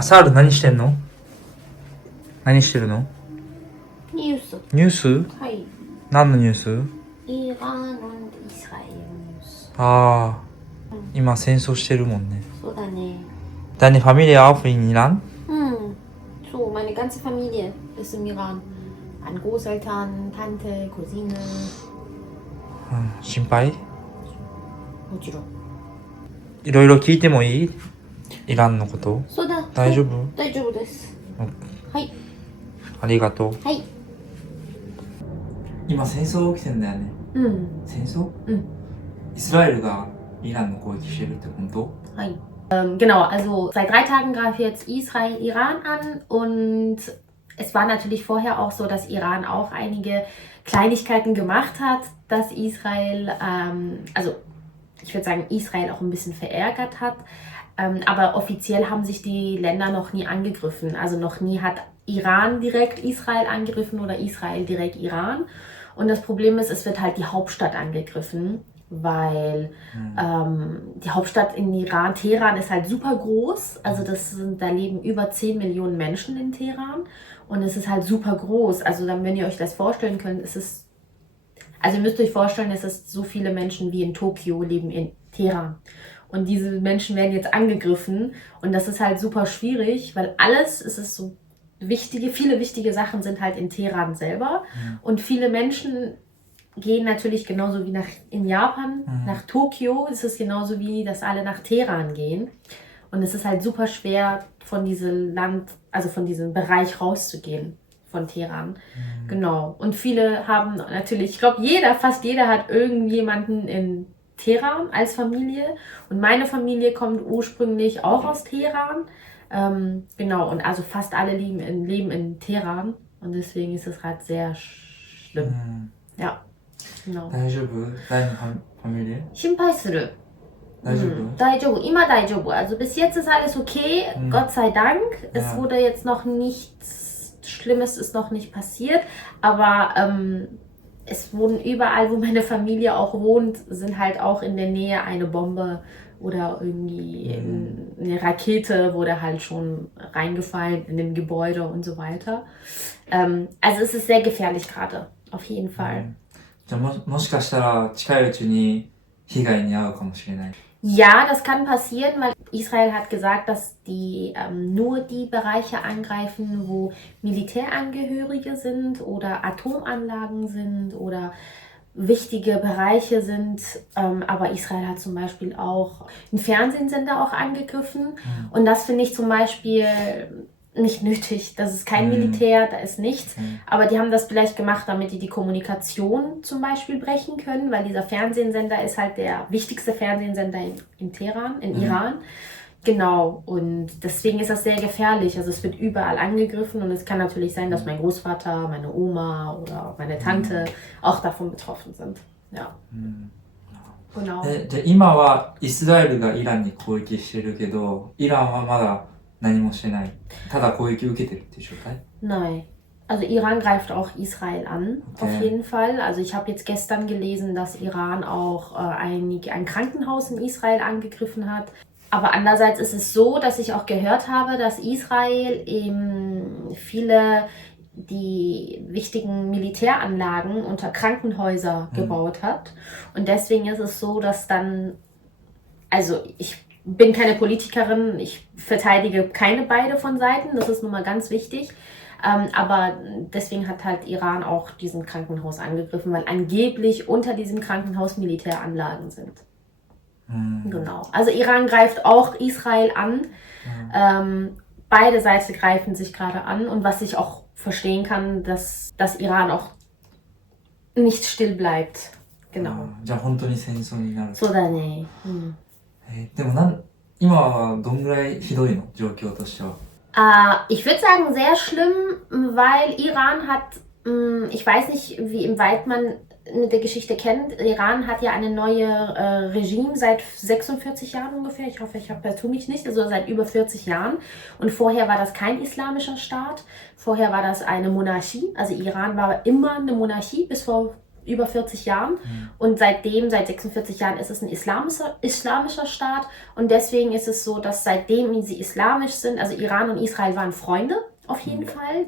朝ある何してんの？何してるの？ニュース。ニュース？はい。何のニュース？イラン und Israel ニュース。ああ、今戦争してるもんね。そうだね。Deine Familie auch in Iran? So, meine ganze Familie ist im Iran. Meine Großeltern, Tante, Cousine. 心配？もちろん。いろいろ聞いてもいい？イランのこと？そうだ。大丈夫？大丈夫です。はい。ありがとう。はい。今戦争起きてんだよね。戦争？イスラエルがイランの攻撃してるって本当？はい。Genau, also seit 3 Tagen greift jetzt Israel Iran an und es war natürlich vorher auch so, dass Iran auch einige Kleinigkeiten gemacht hat, dass Israel, also ich würde sagen, Israel auch ein bisschen verärgert hat. Aber offiziell haben sich die Länder noch nie angegriffen. Also noch nie hat Iran direkt Israel angegriffen oder Israel direkt Iran. Und das Problem ist, es wird halt die Hauptstadt angegriffen, weil die Hauptstadt in Iran, Teheran, ist halt super groß. Also da leben über 10 Millionen Menschen in Teheran und es ist halt super groß. Also dann, wenn ihr euch das vorstellen könnt, also ihr müsst euch vorstellen, es ist so viele Menschen wie in Tokio leben in Teheran. Und diese Menschen werden jetzt angegriffen und das ist halt super schwierig, weil es ist so viele wichtige Sachen sind halt in Teheran selber und viele Menschen gehen natürlich genauso wie in Japan, nach Tokio ist es genauso wie, dass alle nach Teheran gehen. Und es ist halt super schwer, von diesem Bereich rauszugehen, von Teheran. Genau. Und viele haben natürlich, ich glaube, fast jeder hat irgendjemanden in Teheran als Familie. Und meine Familie kommt ursprünglich auch aus Teheran. Genau. Und also fast alle leben in Teheran. Und deswegen ist es halt sehr schlimm. Ja. Genau. 大丈夫？Deine Familie? 心配する。大丈夫？大丈夫。immer 大丈夫。Also bis jetzt ist alles okay. Gott sei Dank. Es wurde jetzt noch nichts Schlimmes ist noch nicht passiert. Aber es wurden überall, wo meine Familie auch wohnt, sind halt auch in der Nähe eine Bombe oder irgendwie eine Rakete wurde halt schon reingefallen in dem Gebäude und so weiter. Also es ist sehr gefährlich gerade. Auf jeden Fall. じゃあもしかしたら近いうちに被害に遭うかもしれない。Ja, das kann passieren, weil Israel hat gesagt, dass die nur die Bereiche angreifen, wo Militärangehörige sind oder Atomanlagen sind oder wichtige Bereiche sind. Aber Israel hat zum Beispiel auch einen Fernsehsender auch angegriffen. Und das finde ich zum Beispiel nicht nötig. Das ist kein Militär, da ist nichts. Aber die haben das vielleicht gemacht, damit die Kommunikation zum Beispiel brechen können, weil dieser Fernsehsender ist halt der wichtigste Fernsehsender in Teheran, in Iran. Genau, und deswegen ist das sehr gefährlich. Also es wird überall angegriffen und es kann natürlich sein, dass mein Großvater, meine Oma oder meine Tante auch davon betroffen sind. Ja. Genau. じゃあ今はイスラエルがイランに攻撃してるけど、イランはまだ何もしてない。ただ攻撃を受けてるっていう状態？ Nein. Also Iran greift auch Israel an, auf jeden Fall. Also ich habe jetzt gestern gelesen, dass Iran auch ein Krankenhaus in Israel angegriffen hat. Aber andererseits ist es so, dass ich auch gehört habe, dass Israel eben viele die wichtigen Militäranlagen unter Krankenhäuser gebaut hat. Und deswegen ist es so, dass dann, also ich bin keine Politikerin, ich verteidige keine beide von Seiten, das ist nun mal ganz wichtig. Aber deswegen hat halt Iran auch diesen Krankenhaus angegriffen, weil angeblich unter diesem Krankenhaus Militäranlagen sind. Genau. Also Iran greift auch Israel an. Beide Seiten greifen sich gerade an. Und was ich auch verstehen kann, dass Iran auch nicht still bleibt. Genau. じゃあ本当に戦争になる。そうだね。でも今はどんぐらいひどいの？状況としては。Ich würde sagen, sehr schlimm, weil Iran hat, ich weiß nicht, wie weit man mit der Geschichte kennt, Iran hat ja eine neue Regime seit 46 Jahren ungefähr. Ich hoffe, ich vertue mich nicht, also seit über 40 Jahren. Und vorher war das kein islamischer Staat. Vorher war das eine Monarchie. Also Iran war immer eine Monarchie bis vor über 40 Jahren. Und seit 46 Jahren, ist es ein islamischer Staat. Und deswegen ist es so, dass seitdem sie islamisch sind, also Iran und Israel waren Freunde auf jeden Fall.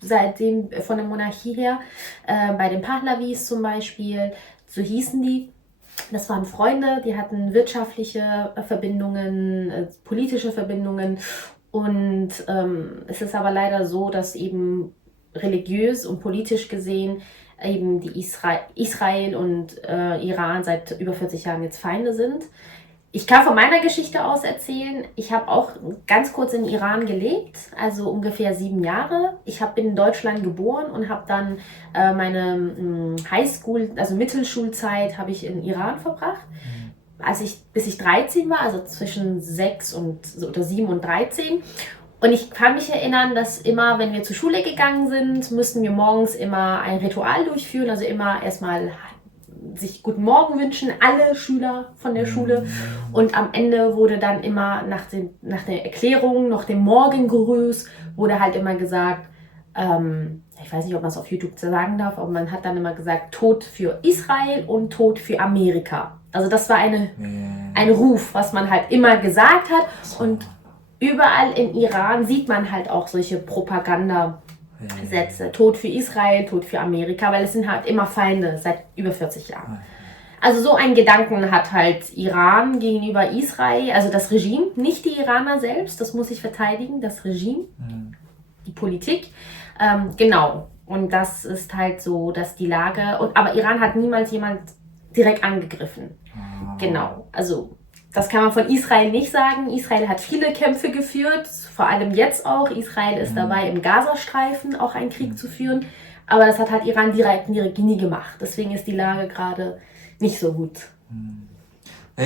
Seitdem von der Monarchie her, bei den Pahlavis zum Beispiel, so hießen die. Das waren Freunde, die hatten wirtschaftliche Verbindungen, politische Verbindungen. Und es ist aber leider so, dass eben religiös und politisch gesehen eben die Israel und Iran seit über 40 Jahren jetzt Feinde sind. Ich kann von meiner Geschichte aus erzählen, ich habe auch ganz kurz in Iran gelebt, also ungefähr 7 Jahre. Bin in Deutschland geboren und habe dann meine Highschool, also Mittelschulzeit habe ich in Iran verbracht. Bis ich 13 war, also zwischen 7 und 13. Und ich kann mich erinnern, dass immer, wenn wir zur Schule gegangen sind, mussten wir morgens immer ein Ritual durchführen, also immer erstmal sich guten Morgen wünschen, alle Schüler von der Schule. Und am Ende wurde dann immer nach der Erklärung, noch dem Morgengrüß, wurde halt immer gesagt, ich weiß nicht, ob man es auf YouTube sagen darf, aber man hat dann immer gesagt, Tod für Israel und Tod für Amerika. Also das war ein Ruf, was man halt immer gesagt hat. Und überall in Iran sieht man halt auch solche Propagandasätze. Tod für Israel, Tod für Amerika, weil es sind halt immer Feinde seit über 40 Jahren. Also so einen Gedanken hat halt Iran gegenüber Israel, also das Regime, nicht die Iraner selbst, das muss ich verteidigen, das Regime, die Politik. Genau. Und das ist halt so, dass die Lage, aber Iran hat niemals jemand direkt angegriffen. Genau. Also das kann man von Israel nicht sagen. Israel hat viele Kämpfe geführt, vor allem jetzt auch. Israel ist dabei, im Gazastreifen auch einen Krieg zu führen. Aber das hat halt Iran direkt nie gemacht. Deswegen ist die Lage gerade nicht so gut.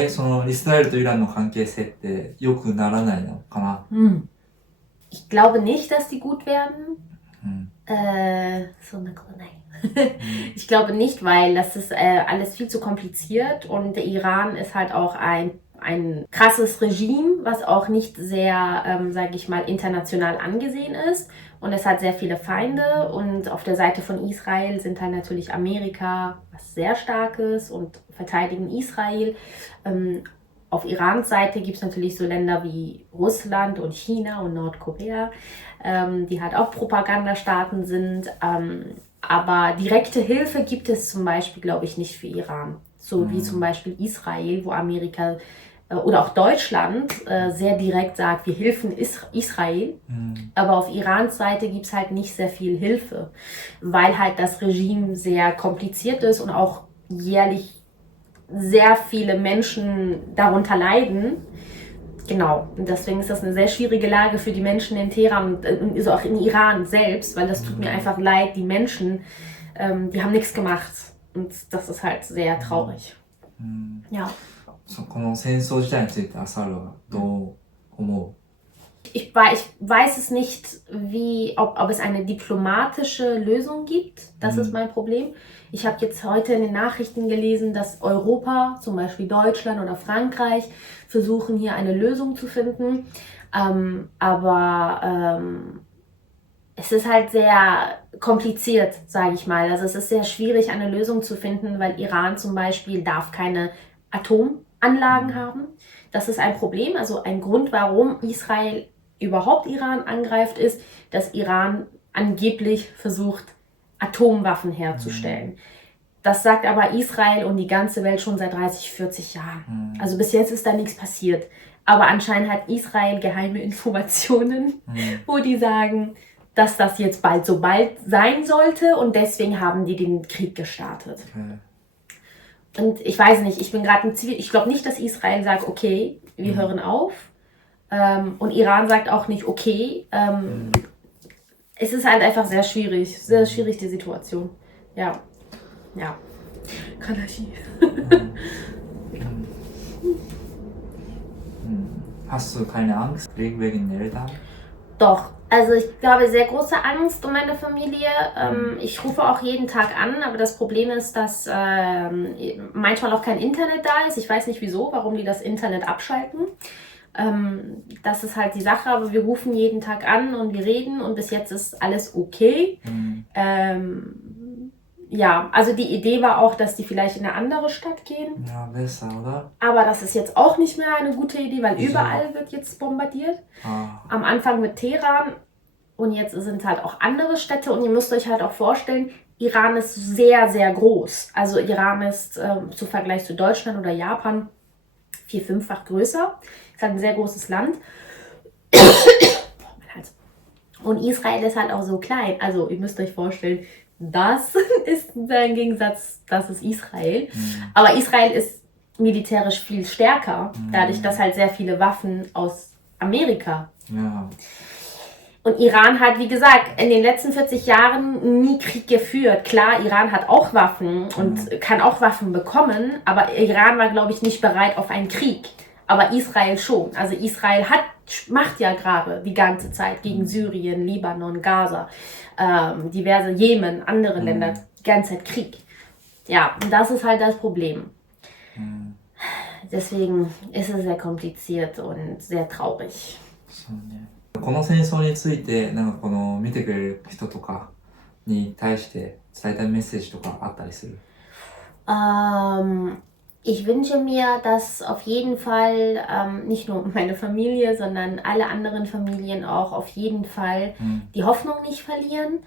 そのイスラエルとイランの関係性って良くならないのかな？ Ich glaube nicht, dass die gut werden. Ich glaube nicht, weil das ist alles viel zu kompliziert und der Iran ist halt auch ein krasses Regime, was auch nicht sehr, sage ich mal, international angesehen ist. Und es hat sehr viele Feinde. Und auf der Seite von Israel sind halt natürlich Amerika, was sehr stark ist und verteidigen Israel. Auf Irans Seite gibt es natürlich so Länder wie Russland und China und Nordkorea, die halt auch Propagandastaaten sind. Aber direkte Hilfe gibt es zum Beispiel, glaube ich, nicht für Iran. So wie zum Beispiel Israel, wo Amerika oder auch Deutschland sehr direkt sagt, wir helfen Israel. Aber auf Irans Seite gibt es halt nicht sehr viel Hilfe, weil halt das Regime sehr kompliziert ist und auch jährlich sehr viele Menschen darunter leiden. Genau, und deswegen ist das eine sehr schwierige Lage für die Menschen in Teheran und also auch in Iran selbst, weil das tut mir einfach leid, die Menschen, die haben nichts gemacht und das ist halt sehr traurig. Ja. この戦争自体についてアサルはどう思う？ Ich weiß es nicht, ob es eine diplomatische Lösung gibt. Das ist mein Problem. Ich habe jetzt heute in den Nachrichten gelesen, dass Europa, zum Beispiel Deutschland oder Frankreich, versuchen hier eine Lösung zu finden. Aber es ist halt sehr kompliziert, sage ich mal. Also es ist sehr schwierig, eine Lösung zu finden, weil Iran zum Beispiel darf keine Atomanlagen haben. Das ist ein Problem, also ein Grund, warum Israel überhaupt Iran angreift, ist, dass Iran angeblich versucht, Atomwaffen herzustellen. Das sagt aber Israel und die ganze Welt schon seit 30, 40 Jahren. Also bis jetzt ist da nichts passiert. Aber anscheinend hat Israel geheime Informationen, wo die sagen, dass das jetzt bald sein sollte und deswegen haben die den Krieg gestartet. Und ich weiß nicht, ich bin gerade ein Zivil. Ich glaube nicht, dass Israel sagt, okay, wir hören auf. Und Iran sagt auch nicht, okay. Es ist halt einfach sehr schwierig die Situation. Ja. Ja. Kanashi. Hast du keine Angst wegen den Eltern? Doch, also ich habe sehr große Angst um meine Familie. Ich rufe auch jeden Tag an, aber das Problem ist, dass manchmal auch kein Internet da ist. Ich weiß nicht wieso, warum die das Internet abschalten. Das ist halt die Sache, aber wir rufen jeden Tag an und wir reden und bis jetzt ist alles okay. ja, also die Idee war auch, dass die vielleicht in eine andere Stadt gehen. Ja, besser, oder? Aber das ist jetzt auch nicht mehr eine gute Idee, weil Wieso? überall wird jetzt bombardiert. Ah, Am Anfang mit Teheran und jetzt sind halt auch andere Städte. Und ihr müsst euch halt auch vorstellen, Iran ist sehr, sehr groß. Also Iran ist zu Vergleich zu Deutschland oder Japan 4-, 5-fach größer. Ist halt ein sehr großes Land. Und Israel ist halt auch so klein. Also ihr müsst euch vorstellen, das ist im Gegensatz, das ist Israel. Aber Israel ist militärisch viel stärker, dadurch, dass halt sehr viele Waffen aus Amerika. ja. Und Iran hat, wie gesagt, in den letzten 40 Jahren nie Krieg geführt. Klar, Iran hat auch Waffen und kann auch Waffen bekommen, aber Iran war, glaube ich, nicht bereit auf einen Krieg. Aber Israel schon. Also Israel macht ja gerade die ganze Zeit gegen Syrien, Libanon, Gaza, diverse Jemen, andere Länder, die ganze Zeit Krieg. Ja, und das ist halt das Problem. Deswegen ist es sehr kompliziert und sehr traurig. そうね。この戦争について、なんかこの見てくれる人とかに対して伝えたいメッセージとかあったりする？ Ich wünsche mir, dass auf jeden Fall nicht nur meine Familie, sondern alle anderen Familien auch auf jeden Fall die Hoffnung nicht verlieren.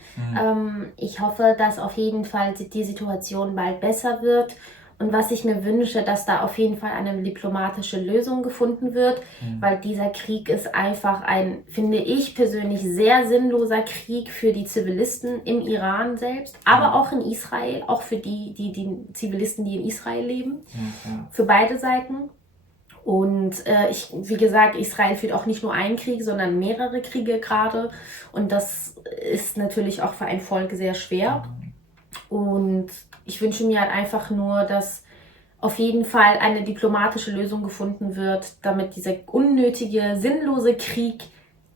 Ich hoffe, dass auf jeden Fall die Situation bald besser wird. Und was ich mir wünsche, dass da auf jeden Fall eine diplomatische Lösung gefunden wird, weil dieser Krieg ist einfach ein, finde ich persönlich, sehr sinnloser Krieg für die Zivilisten im Iran selbst, aber auch in Israel, auch für die Zivilisten, die in Israel leben, für beide Seiten. Und wie gesagt, Israel führt auch nicht nur einen Krieg, sondern mehrere Kriege gerade. Und das ist natürlich auch für ein Volk sehr schwer. Und ich wünsche mir halt einfach nur, dass auf jeden Fall eine diplomatische Lösung gefunden wird, damit dieser unnötige, sinnlose Krieg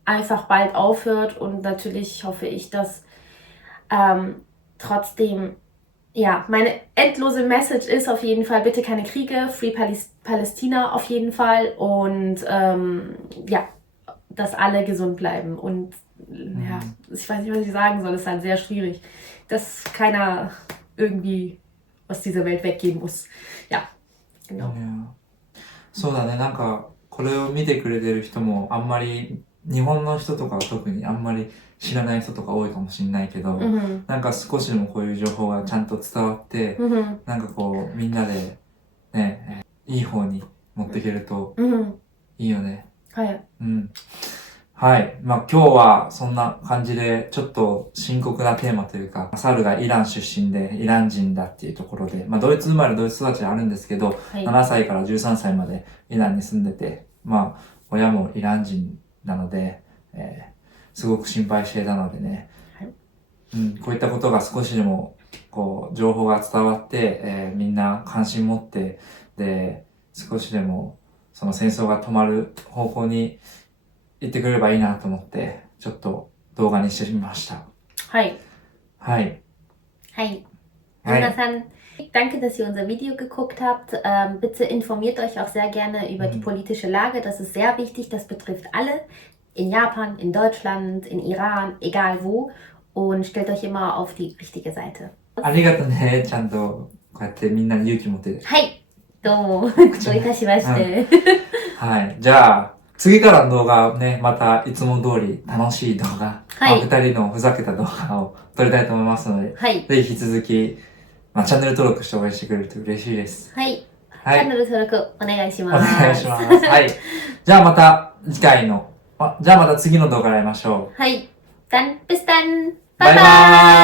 einfach bald aufhört. Und natürlich hoffe ich, dass trotzdem, ja, meine endlose Message ist auf jeden Fall, bitte keine Kriege, Free Palästina auf jeden Fall. Und ja, dass alle gesund bleiben. Und ja, ich weiß nicht, was ich sagen soll, es ist halt sehr schwierig, dass keiner irgendwie aus dieser Welt weggehen muss. Ja, genau. そうだね、なんかこれを見てくれてる人もあんまり日本の人とかは特にあんまり知らない人とか多いかもしれないけど、なんか少しでもこういう情報がちゃんと伝わって、なんかこうみんなでね、いい方に持っていけるといいよね。はい。はい。まあ今日はそんな感じでちょっと深刻なテーマというか、サルがイラン出身でイラン人だっていうところで、まあドイツ生まれドイツ育ちであるんですけど、7歳から13歳までイランに住んでて、まあ親もイラン人なので、すごく心配していたのでね、こういったことが少しでもこう情報が伝わって、みんな関心持って、で、少しでもその戦争が止まる方向に言ってくれればいいなと思って、ちょっと動画にしてみました。はい。はい。はい。Jonathan, danke, dass ihr unser Video geguckt habt. Bitte informiert euch auch sehr gerne über die politische Lage. Das ist sehr wichtig. Das betrifft alle. In Japan, in Deutschland, in Iran, egal wo. Und stellt euch immer auf die richtige Seite. ありがとうね。ちゃんとこうやってみんなに勇気持って。はい。どうも。どういたしまして。はい。じゃあ、次からの動画ね、またいつも通り楽しい動画、二人のふざけた動画を撮りたいと思いますので、ぜひ引き続き、チャンネル登録して応援してくれると嬉しいです。はい。チャンネル登録お願いします。お願いします。はい。じゃあまた次回の、じゃあまた次の動画で会いましょう。はい。dann bis dann. バイバーイ。